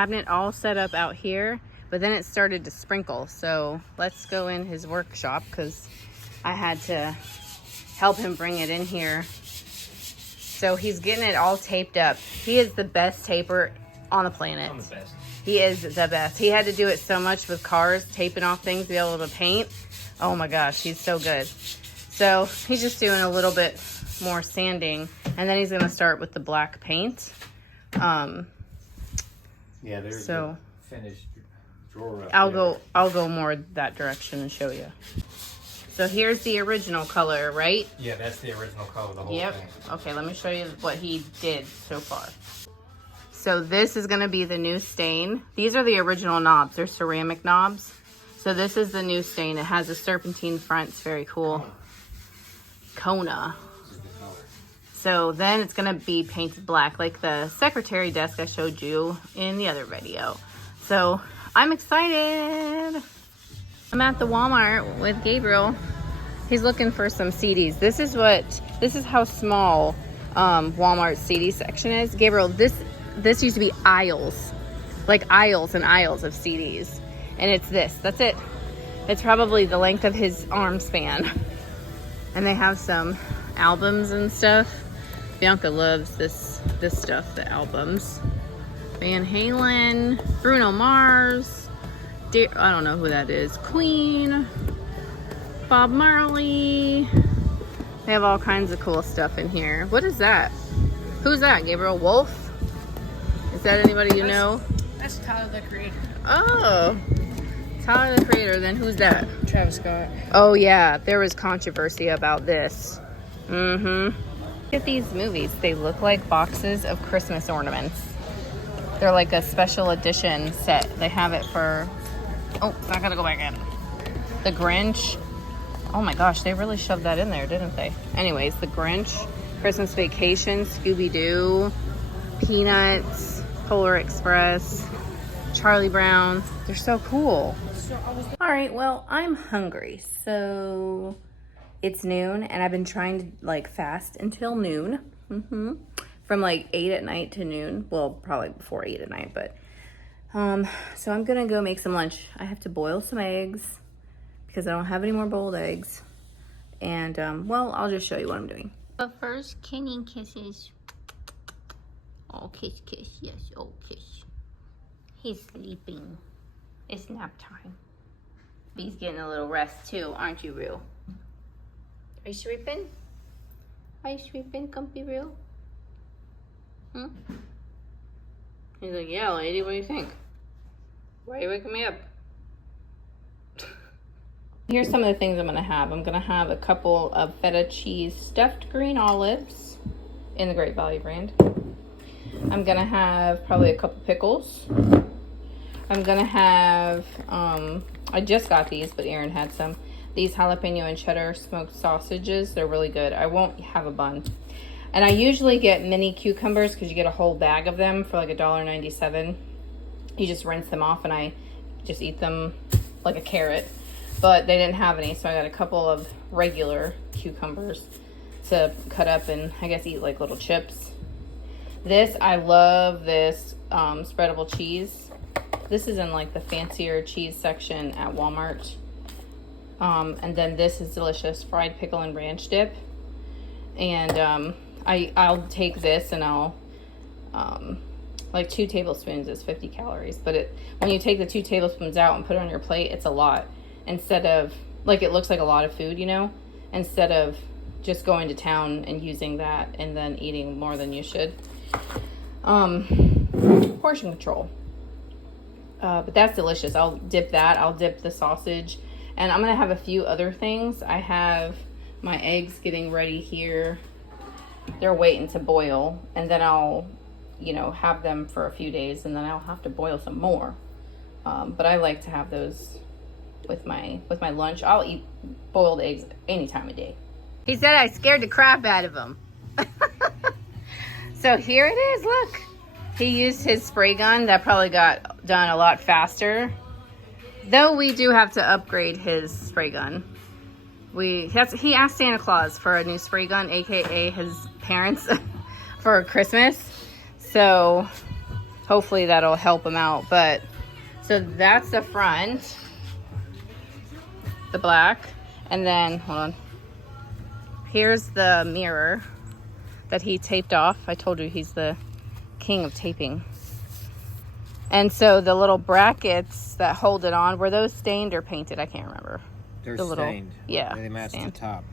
cabinet all set up out here, but then it started to sprinkle. So let's go in his workshop because I had to help him bring it in here. So he's getting it all taped up. He is the best taper on the planet. I'm the best. He is the best. He had to do it so much with cars, taping off things to be able to paint. Oh my gosh, he's so good. So he's just doing a little bit more sanding, and then he's gonna start with the black paint. Yeah, there's so a finished drawer up I'll go more that direction and show you. So here's the original color, right? Yeah, that's the original color of the whole Yep. thing. Okay, let me show you what he did so far. So this is gonna be the new stain. These are the original knobs. They're ceramic knobs. So this is the new stain. It has a serpentine front. It's very cool. Kona. So then it's gonna be painted black like the secretary desk I showed you in the other video. So I'm excited. I'm at the Walmart with Gabriel. He's looking for some CDs. This is how small Walmart's CD section is. Gabriel, this used to be aisles, like aisles and aisles of CDs. And it's this, that's it. It's probably the length of his arm span. And they have some albums and stuff. Bianca loves this stuff, the albums. Van Halen, Bruno Mars, I don't know who that is, Queen, Bob Marley. They have all kinds of cool stuff in here. What is that? Who's that, Gabriel? Wolf? Is that anybody you know? That's Tyler, the Creator. Oh, Tyler the Creator. Then who's that? Travis Scott. Oh yeah, there was controversy about this. Look at these movies. They look like boxes of Christmas ornaments. They're like a special edition set. They have it for, oh, I gotta go back in. The Grinch. Oh my gosh, they really shoved that in there, didn't they? Anyways, The Grinch, Christmas Vacation, Scooby-Doo, Peanuts, Polar Express, Charlie Brown. They're so cool. All right, well, I'm hungry. So it's noon and I've been trying to like fast until noon. From like 8 at night to noon. Well, probably before 8 at night, but so I'm gonna go make some lunch. I have to boil some eggs because I don't have any more boiled eggs. And well, I'll just show you what I'm doing. But first, kissing kisses. Oh, kiss, kiss, yes, oh, kiss. He's sleeping. It's nap time. He's getting a little rest too, aren't you, Rue? Are you sleeping? Are you sleeping, Comfy Rue? He's like, yeah, lady, what do you think? Why are you waking me up? Here's some of the things I'm gonna have. I'm gonna have a couple of feta cheese stuffed green olives in the Great Value brand. I'm gonna have probably a couple pickles. I'm gonna have, I just got these, but Aaron had some. These jalapeno and cheddar smoked sausages. They're really good. I won't have a bun. And I usually get mini cucumbers because you get a whole bag of them for like $1.97. You just rinse them off and I just eat them like a carrot. But they didn't have any, so I got a couple of regular cucumbers to cut up and I guess eat like little chips. I love this spreadable cheese. This is in like the fancier cheese section at Walmart. And then this is delicious, fried pickle and ranch dip. And I'll take this and I'll, like 2 tablespoons is 50 calories. But when you take the 2 tablespoons out and put it on your plate, it's a lot. Instead of, like it looks like a lot of food, you know? Instead of just going to town and using that and then eating more than you should. Portion control. But that's delicious. I'll dip that. I'll dip the sausage. And I'm going to have a few other things. I have my eggs getting ready here. They're waiting to boil. And then I'll, you know, have them for a few days. And then I'll have to boil some more. But I like to have those with my lunch. I'll eat boiled eggs any time of day. He said I scared the crap out of him. So here it is, look. He used his spray gun. That probably got done a lot faster. Though we do have to upgrade his spray gun. He asked Santa Claus for a new spray gun, aka his parents, for Christmas. So hopefully that'll help them out. But so that's the front, the black, and then hold on, here's the mirror that he taped off. I told you he's the king of taping. And so the little brackets that hold it on, were those stained or painted? I can't remember. They're the little, stained. Yeah, they match the top.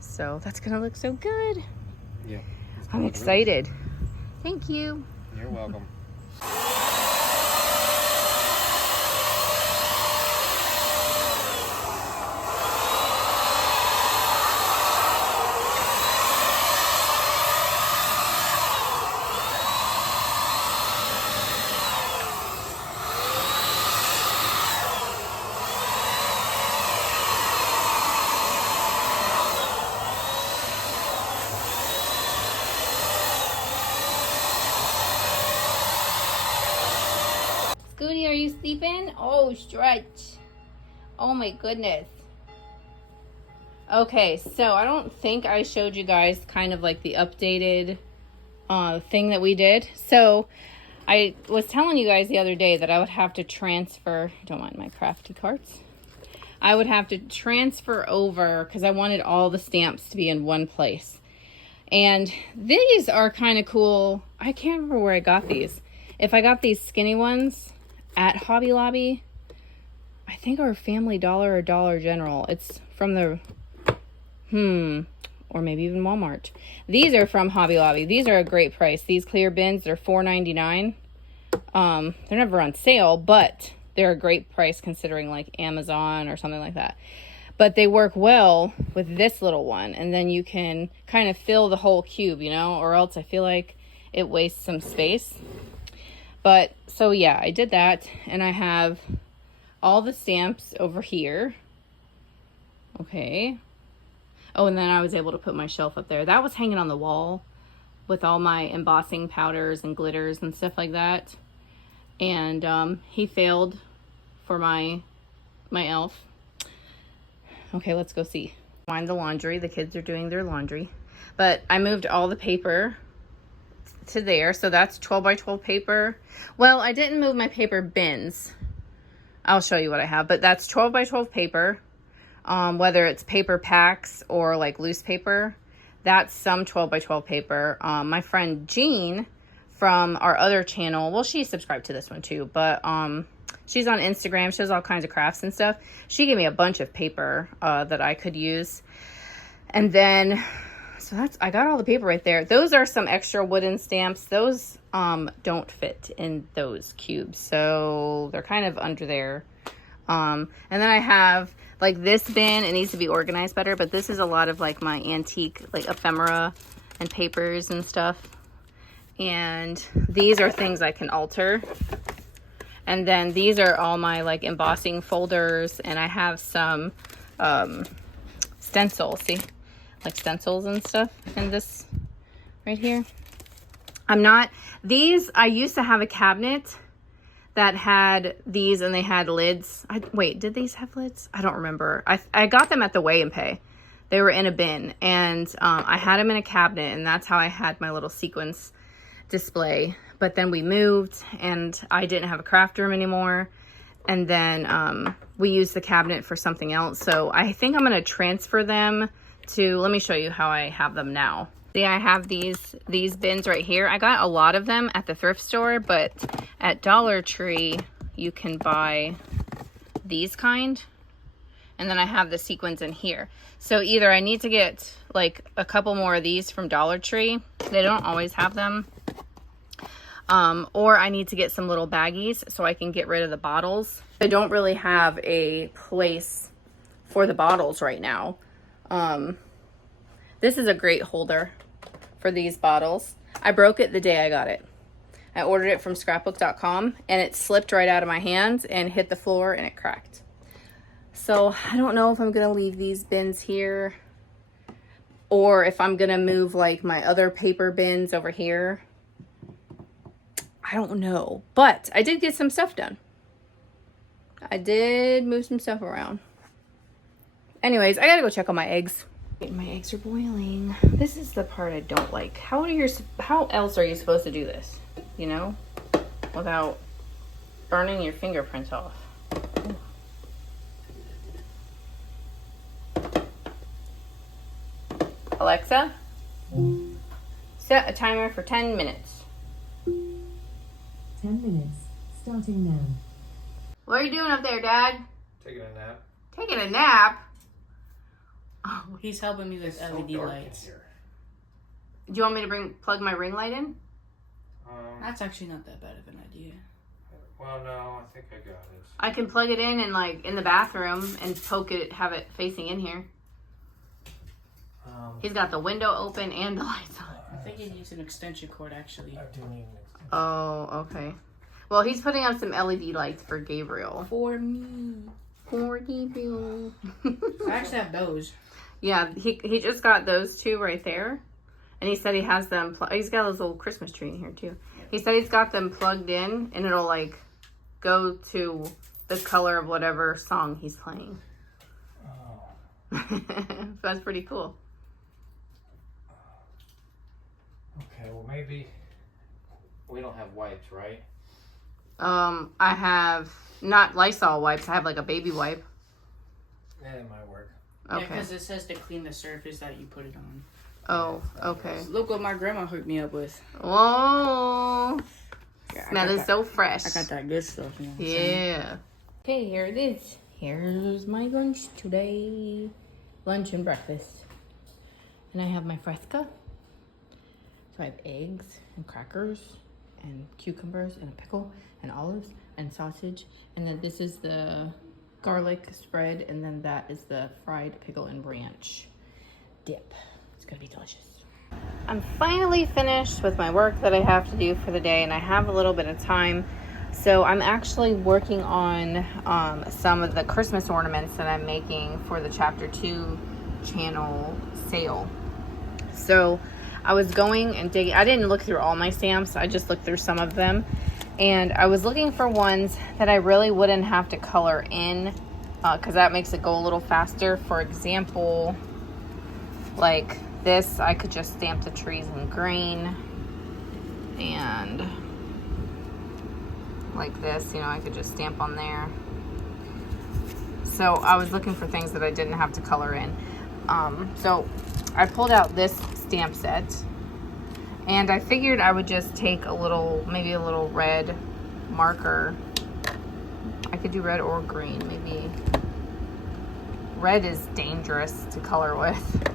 So that's gonna look so good. Yeah, I'm excited. Thank you. You're welcome. Scooty, are you sleeping? Oh, stretch. Oh my goodness. Okay, so I don't think I showed you guys kind of like the updated thing that we did. So I was telling you guys the other day that I would have to transfer, don't mind my crafty carts. I would have to transfer over because I wanted all the stamps to be in one place. And these are kind of cool. I can't remember where I got these. If I got these skinny ones at Hobby Lobby, I think, or Family Dollar or Dollar General. It's from the, or maybe even Walmart. These are from Hobby Lobby. These are a great price. These clear bins, they're $4.99. They're never on sale, but they're a great price considering like Amazon or something like that. But they work well with this little one, and then you can kind of fill the whole cube, you know, or else I feel like it wastes some space. But so yeah, I did that, and I have all the stamps over here. Okay. Oh, and then I was able to put my shelf up there. That was hanging on the wall with all my embossing powders and glitters and stuff like that. And he failed for my elf. Okay, let's go see. Find the laundry. The kids are doing their laundry. But I moved all the paper to there, so that's 12 by 12 paper. Well, I didn't move my paper bins. I'll show you what I have, but that's 12 by 12 paper. Whether it's paper packs or like loose paper, that's some 12 by 12 paper. My friend Jean from our other channel, well, she subscribed to this one too, but she's on Instagram. She does all kinds of crafts and stuff. She gave me a bunch of paper that I could use. And then so I got all the paper right there. Those are some extra wooden stamps. Those don't fit in those cubes, so they're kind of under there. And then I have like this bin. It needs to be organized better, but this is a lot of like my antique like ephemera and papers and stuff. And these are things I can alter. And then these are all my like embossing folders, and I have some stencils. See? Like stencils and stuff in this right here. I used to have a cabinet that had these, and they had lids. Wait, did these have lids? I don't remember. I got them at the Weigh and Pay. They were in a bin, and I had them in a cabinet, and that's how I had my little sequence display. But then we moved, and I didn't have a craft room anymore. And then we used the cabinet for something else. So I think I'm going to transfer them to, let me show you how I have them now. See, I have these bins right here. I got a lot of them at the thrift store, but at Dollar Tree, you can buy these kind. And then I have the sequins in here. So either I need to get like a couple more of these from Dollar Tree. They don't always have them. Or I need to get some little baggies so I can get rid of the bottles. I don't really have a place for the bottles right now. This is a great holder for these bottles. I broke it the day I got it. I ordered it from scrapbook.com, and it slipped right out of my hands and hit the floor, and it cracked. So I don't know if I'm gonna leave these bins here or if I'm gonna move like my other paper bins over here. I don't know, but I did get some stuff done. I did move some stuff around. Anyways, I gotta go check on my eggs. My eggs are boiling. This is the part I don't like. How else are you supposed to do this? You know? without burning your fingerprints off. Alexa, set a timer for 10 minutes. 10 minutes, starting now. What are you doing up there, Dad? Taking a nap. Taking a nap? Oh, he's helping me with It's so LED dark lights. in here. Do you want me to plug my ring light in? That's actually not that bad of an idea. Well, no, I think I got it. I can plug it in and like in the bathroom and poke it, have it facing in here. He's got the window open and the lights on. I think he needs an extension cord, actually. I do need an extension. Oh, okay. Well, he's putting up some LED lights for Gabriel. For me. For Gabriel. I actually have those. Yeah, he just got those two right there. And he said he has them, he's got his little Christmas tree in here too. He said he's got them plugged in and it'll like go to the color of whatever song he's playing. Oh. So that's pretty cool. Okay, well maybe we don't have wipes, right? I have not Lysol wipes. I have like a baby wipe. Yeah, it might work. Yeah, Okay. because it says to clean the surface that you put it on. Oh, okay. Look what my grandma hooked me up with. Whoa. Yeah, Smelling so fresh. I got that good stuff. You know what I'm saying? Yeah. Okay, here it is. Here's my lunch today. Lunch and breakfast. And I have my fresca. So I have eggs and crackers and cucumbers and a pickle and olives and sausage. And then this is the garlic spread. And then that is the fried pickle and ranch dip. It's gonna be delicious. I'm finally finished with my work that I have to do for the day, and I have a little bit of time. So I'm actually working on some of the Christmas ornaments that I'm making for the Chapter 2 channel sale. So I was going and digging. I didn't look through all my stamps. I just looked through some of them. And I was looking for ones that I really wouldn't have to color in because that makes it go a little faster. For example, like this, I could just stamp the trees in green, and like this, you know, I could just stamp on there. So I was looking for things that I didn't have to color in. So I pulled out this stamp set, and I figured I would just take a little, maybe a little red marker. I could do red or green, maybe. Red is dangerous to color with.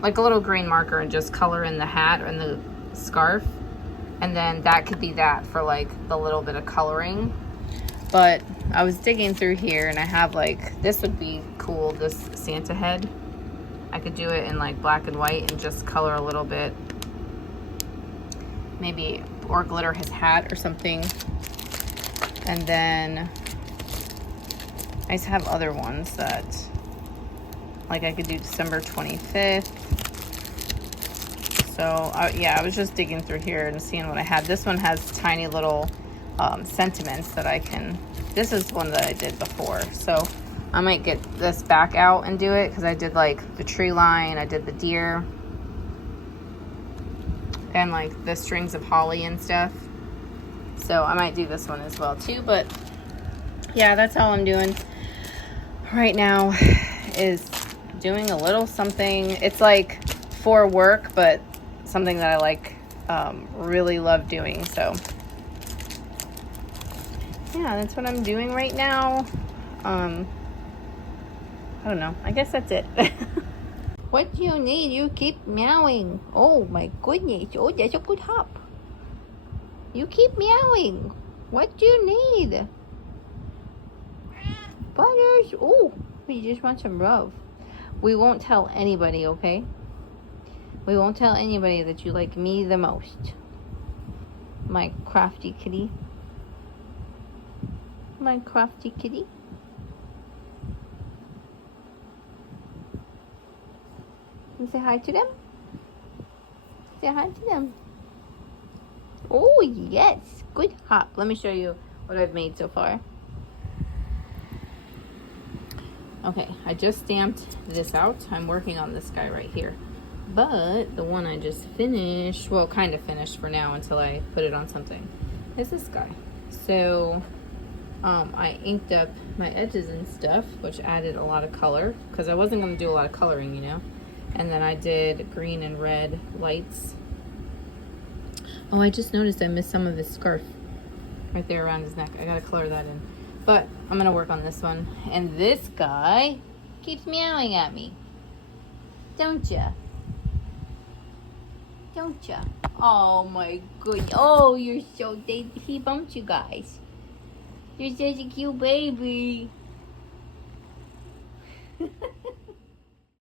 Like a little green marker and just color in the hat and the scarf, and then that could be that for like the little bit of coloring. But I was digging through here and I have like, this would be cool, this Santa head. I could do it in like black and white and just color a little bit, maybe, or glitter his hat or something. And then I just have other ones that, like, I could do December 25th. So, yeah, I was just digging through here and seeing what I had. This one has tiny little sentiments that I can... This is one that I did before. So, I might get this back out and do it because I did, like, the tree line. I did the deer. And, like, the strings of holly and stuff. So, I might do this one as well, too. But, yeah, that's all I'm doing right now is... doing a little something. It's like for work, but something that I like, really love doing. So yeah, that's what I'm doing right now. I don't know, I guess that's it. What do you need? You keep meowing. Oh my goodness. Oh, that's a good hop. You keep meowing. What do you need? Butters. Oh, you just want some love. We won't tell anybody, okay? We won't tell anybody that you like me the most. My crafty kitty. My crafty kitty. You say hi to them? Say hi to them. Oh, yes. Good hop. Let me show you what I've made so far. Okay, I just stamped this out. I'm working on this guy right here. But the one I just finished, well, kind of finished for now until I put it on something, is this guy. So I inked up my edges and stuff, which added a lot of color because I wasn't going to do a lot of coloring, you know. And then I did green and red lights. Oh, I just noticed I missed some of his scarf right there around his neck. I gotta color that in. But I'm gonna work on this one. And this guy keeps meowing at me. Don't ya? Don't ya? Oh my goodness. Oh, you're so... he bumped you guys. You're such a cute baby.